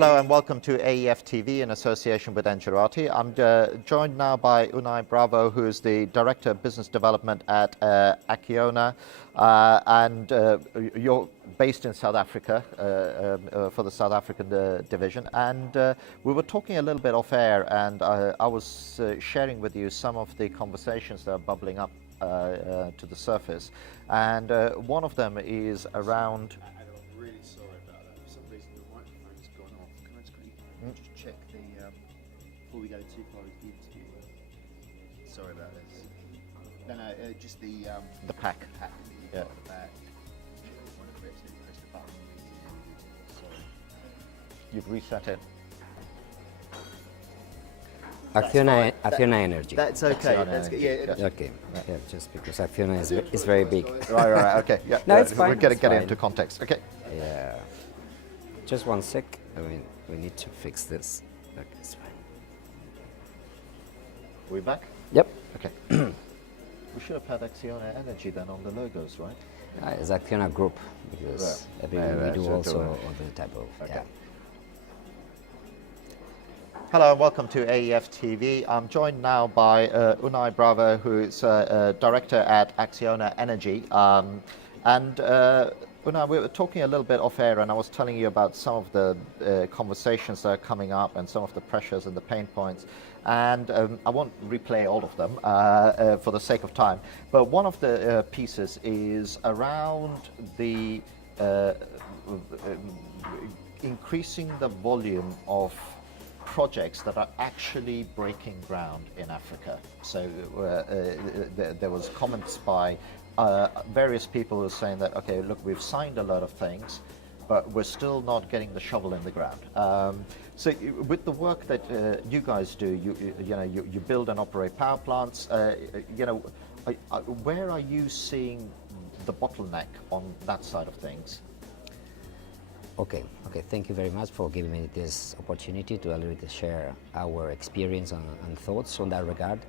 Hello and welcome to AEF TV in association with Engerati. I'm joined now by Unai Bravo, who is the Director of Business Development at Acciona, and you're based in South Africa for the South African division. And we were talking a little bit off air, and I was sharing with you some of the conversations that are bubbling up to the surface. And one of them is around... Just check the before we go too far into the interview. Sorry about this. No, just the pack. Yeah. The back. One of press the button. Sorry. You've reset it. Acciona Energy. That's okay. Acciona That's good. Energy. Yeah. Okay. Yeah, just because Acciona is very big. Right. Okay. Yeah. No, it's fine. We're going to get fine. into context. Okay. Yeah. Just one sec. I mean, we need to fix this. Okay, it's fine. Are we back? Yep. Okay. We should have had Acciona Energy then on the logos, right? It's Acciona Group because we do so also other type of. Okay. Yeah. Hello and welcome to AEF TV. I'm joined now by Unai Bravo, who is Director at Acciona Energy. Unai, we were talking a little bit off air, and I was telling you about some of the conversations that are coming up and some of the pressures and the pain points. And I won't replay all of them for the sake of time. But one of the pieces is around the increasing the volume of projects that are actually breaking ground in Africa. So there was comments by various people who are saying that, okay, look, we've signed a lot of things, but we're still not getting the shovel in the ground. So with the work that you guys do, you build and operate power plants. Where are you seeing the bottleneck on that side of things? Okay. Thank you very much for giving me this opportunity to a little bit share our experience and thoughts on that regard.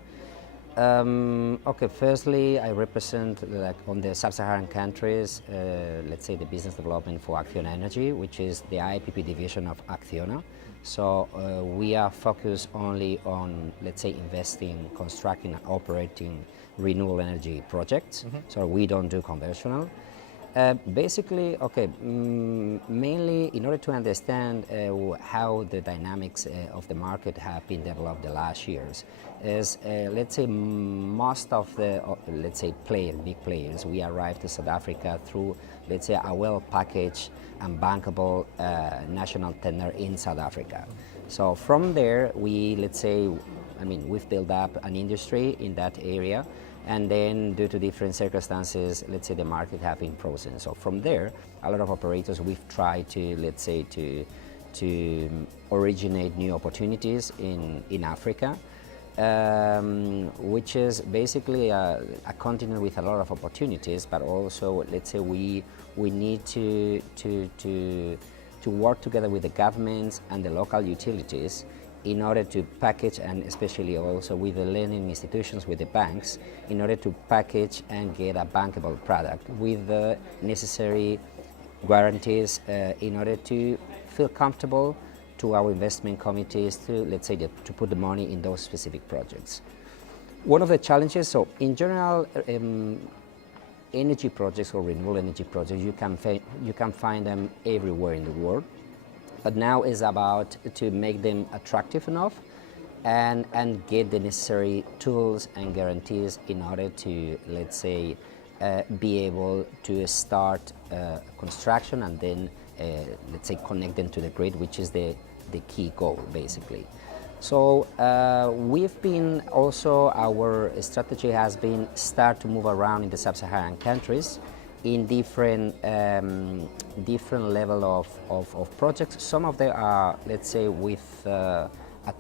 Firstly, I represent on the sub-Saharan countries, let's say the business development for Acciona Energy, which is the IPP division of Acciona. So we are focused only on, let's say, investing, constructing and operating renewable energy projects. Mm-hmm. So we don't do conventional. Basically, mainly in order to understand how the dynamics of the market have been developed the last years, is let's say most of the big players, we arrived to South Africa through, let's say, a well-packaged and bankable national tender in South Africa. So from there, we've built up an industry in that area. And then, due to different circumstances, let's say the market have been frozen. So from there, a lot of operators, we've tried to, let's say, to originate new opportunities in Africa, which is basically a continent with a lot of opportunities. But also, let's say, we need to work together with the governments and the local utilities in order to package, and especially also with the lending institutions, with the banks, in order to package and get a bankable product with the necessary guarantees in order to feel comfortable to our investment committees to, let's say, to put the money in those specific projects. One of the challenges, so in general, energy projects or renewable energy projects, you can find them everywhere in the world. But now is about to make them attractive enough and get the necessary tools and guarantees in order to, let's say, be able to start construction and then, let's say, connect them to the grid, which is the key goal, basically. So we've been also, our strategy has been start to move around in the sub-Saharan countries in different level of projects. Some of them are, let's say, with a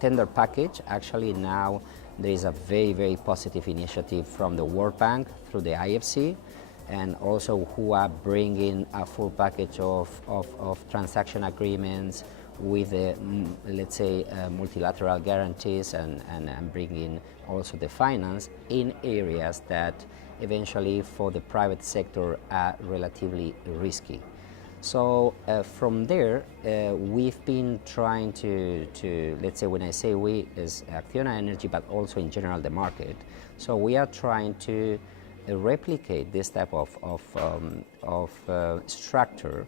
tender package. Actually now there is a very, very positive initiative from the World Bank through the IFC, and also who are bringing a full package of transaction agreements with the, let's say, multilateral guarantees and bringing also the finance in areas that eventually for the private sector are relatively risky. So from there, we've been trying to, let's say, when I say we, is Acciona Energy, but also in general the market. So we are trying to replicate this type of structure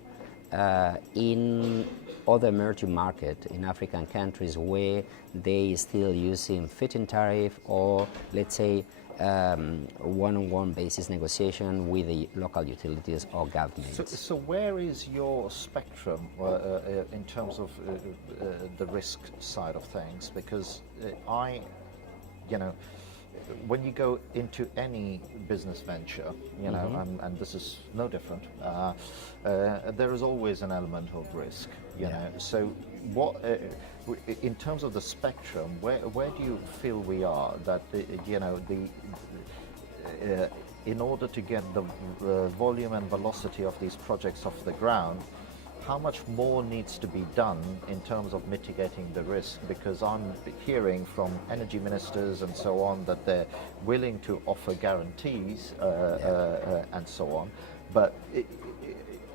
in other emerging markets in African countries where they still using feed-in tariff or, let's say, one-on-one basis negotiation with the local utilities or governments. So where is your spectrum in terms of the risk side of things? Because when you go into any business venture, and this is no different, there is always an element of risk, you know. So what, in terms of the spectrum, where do you feel we are that, in order to get the volume and velocity of these projects off the ground, how much more needs to be done in terms of mitigating the risk? Because I'm hearing from energy ministers and so on that they're willing to offer guarantees and so on. But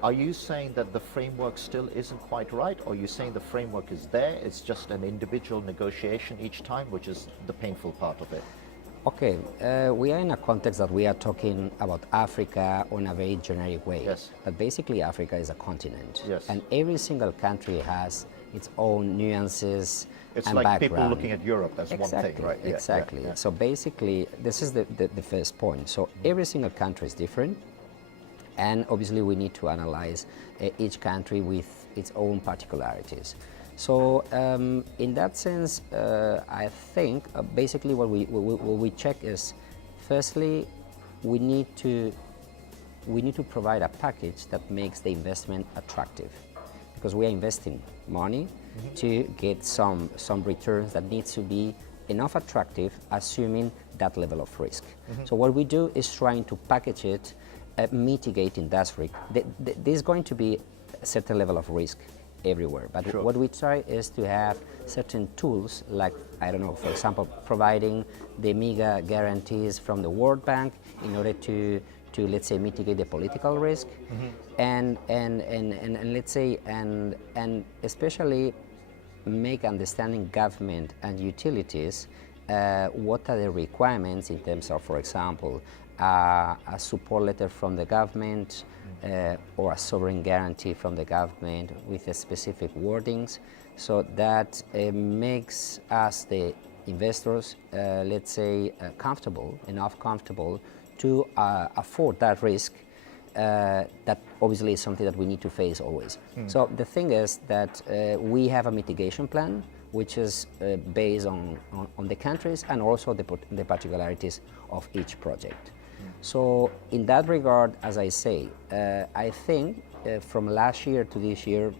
are you saying that the framework still isn't quite right? Or are you saying the framework is there, it's just an individual negotiation each time, which is the painful part of it? Okay, we are in a context that we are talking about Africa in a very generic way. Yes. But basically Africa is a continent. Yes. And every single country has its own nuances It's and like background. people looking at Europe as one thing, right? Yeah, Exactly. yeah. So basically, this is the first point. So every single country is different. And obviously we need to analyze each country with its own particularities. So in that sense, I think basically what we check is, firstly, we need to provide a package that makes the investment attractive, because we are investing money to get some returns that needs to be enough attractive, assuming that level of risk. So what we do is trying to package it, mitigating that risk. There's going to be a certain level of risk everywhere, but Sure. what we try is to have certain tools, like, I don't know, for example, providing the MEGA guarantees from the World Bank in order to let's say mitigate the political risk, and let's say and especially make understanding government and utilities what are the requirements in terms of, for example, a support letter from the government or a sovereign guarantee from the government with a specific wordings, so that makes us, the investors, let's say, enough comfortable to afford that risk. That obviously is something that we need to face always. So the thing is that we have a mitigation plan, which is based on the countries and also the particularities of each project. So in that regard, as I say, I think from last year to this year,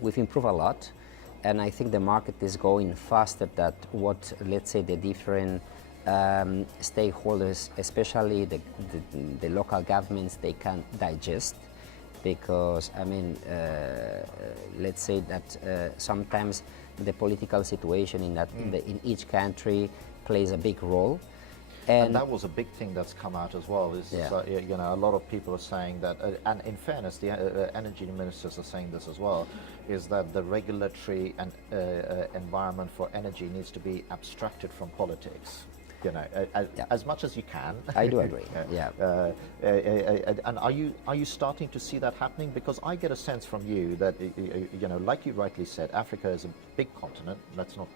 we've improved a lot, and I think the market is going faster than what, let's say, the different stakeholders, especially the local governments, they can digest. Because, I mean, let's say that sometimes the political situation in each country plays a big role. And that was a big thing that's come out as well. Is Yeah. a lot of people are saying that, and in fairness, the energy ministers are saying this as well, is that the regulatory and environment for energy needs to be abstracted from politics. As much as you can. I do agree. Yeah. And are you starting to see that happening? Because I get a sense from you that like you rightly said, Africa is a big continent. Let's not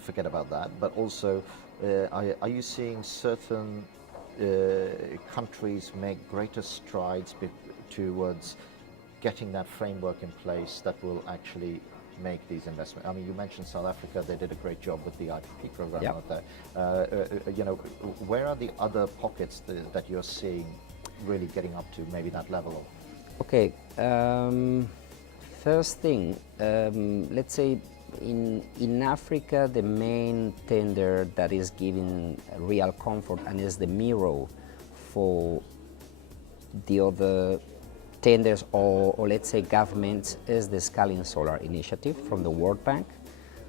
forget about that. But also, are you seeing certain countries make greater strides towards getting that framework in place that will actually make these investments? I mean, you mentioned South Africa; they did a great job with the IPP program Yep. out there. Where are the other pockets that you're seeing really getting up to maybe that level? Okay. First thing, let's say in Africa, the main tender that is giving real comfort and is the mirror for the other tenders or let's say governments is the Scaling Solar Initiative from the World Bank.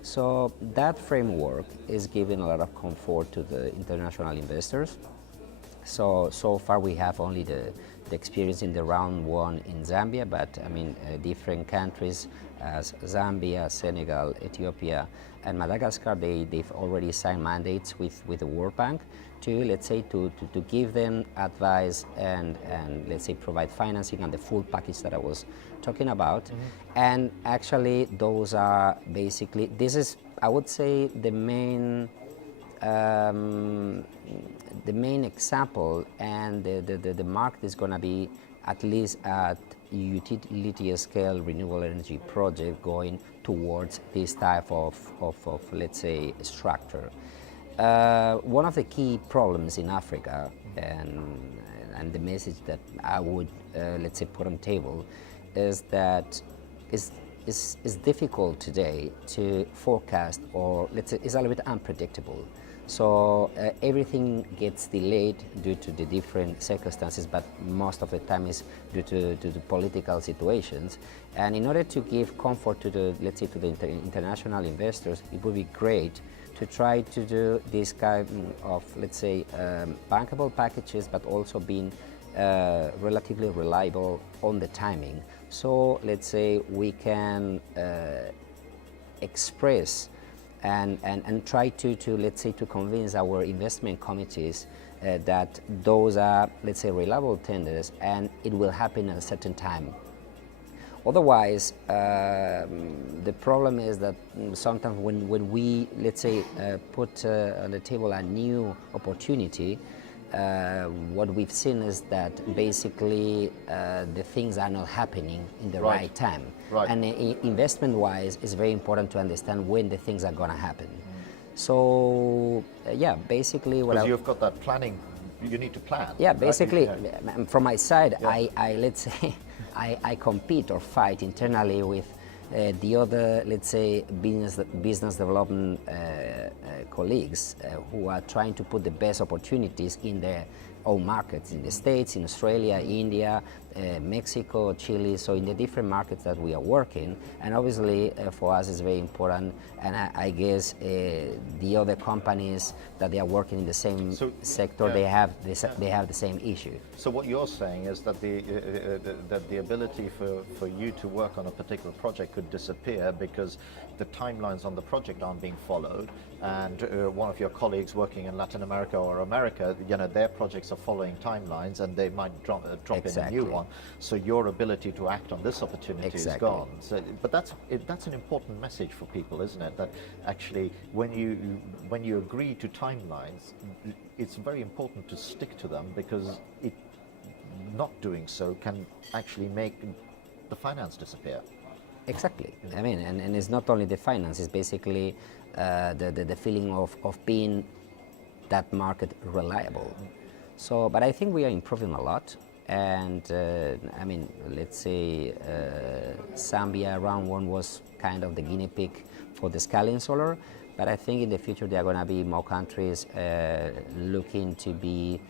So that framework is giving a lot of comfort to the international investors. So far we have only the the experience in the round one in Zambia, but I mean different countries as Zambia, Senegal, Ethiopia, and Madagascar, they've already signed mandates with the World Bank to, let's say, to give them advice and let's say provide financing on the full package that I was talking about. And actually those are basically, this is, I would say, the main example, and the market is going to be at least at utility scale renewable energy project going towards this type of let's say structure. One of the key problems in Africa, and the message that I would let's say put on table, is that it's difficult today to forecast, or let's say it's a little bit unpredictable. So everything gets delayed due to the different circumstances, but most of the time is due to the political situations. And in order to give comfort to the, let's say, to the international investors, it would be great to try to do this kind of, let's say, bankable packages, but also being relatively reliable on the timing. So let's say we can express and try to let's say to convince our investment committees that those are, let's say, reliable tenders, and it will happen at a certain time. Otherwise, the problem is that sometimes when we, let's say, put on the table a new opportunity, what we've seen is that basically the things are not happening in the right time. Right. And investment-wise, it's very important to understand when the things are going to happen. So, yeah, basically what Because you've got that planning, you need to plan. yeah, right? basically, Yeah. from my side, Yeah. I let's say, I compete or fight internally with the other, let's say, business development colleagues who are trying to put the best opportunities in their own markets, in the States, in Australia, India, Mexico, Chile, so in the different markets that we are working. And obviously for us it's very important, and I guess the other companies that they are working in the same sector, yeah. they have the same issue. So what you're saying is that the ability for you to work on a particular project could disappear because the timelines on the project aren't being followed, and one of your colleagues working in Latin America or America, you know, their projects are following timelines, and they might drop in a new one. So your ability to act on this opportunity is gone. So, but that's an important message for people, isn't it? That actually, when you agree to timelines, it's very important to stick to them, because not doing so can actually make the finance disappear. Exactly. I mean, and it's not only the finance, it's basically the feeling of being that market reliable. So, but I think we are improving a lot. And I mean, let's say Zambia round one was kind of the guinea pig for the scaling solar, but I think in the future there are going to be more countries looking to be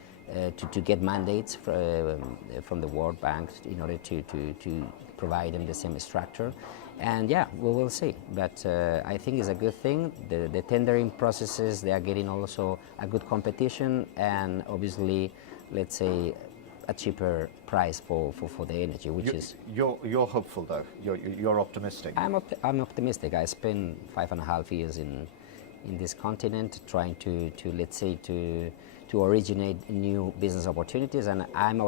to get mandates from the World Bank in order to provide them the same structure. And yeah, we will see. But I think it's a good thing. The tendering processes, they are getting also a good competition, and obviously, let's say, a cheaper price for the energy, which is... You're hopeful though, you're optimistic. I'm optimistic. I spent 5.5 years in this continent trying to let's say to originate new business opportunities, and I'm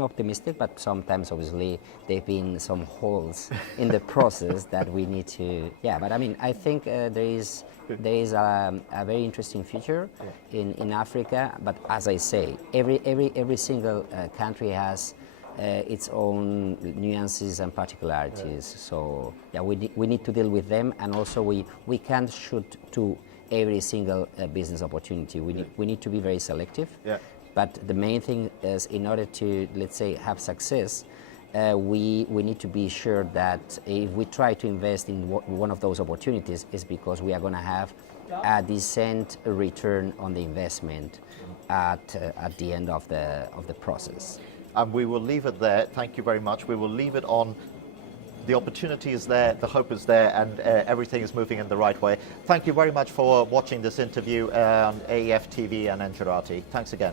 optimistic, but sometimes obviously there have been some holes in the process that we need to, yeah, but I mean, I think there is a very interesting future in Africa, but as I say, every single country has its own nuances and particularities. So yeah, we need to deal with them, and also we can't shoot to every single business opportunity. We need to be very selective. Yeah. But the main thing is, in order to, let's say, have success, we need to be sure that if we try to invest in one of those opportunities, is because we are going to have a decent return on the investment at the end of the process. And we will leave it there. Thank you very much. We will leave it on the opportunity is there, the hope is there, and everything is moving in the right way. Thank you very much for watching this interview on AEF TV and Engerati. Thanks again.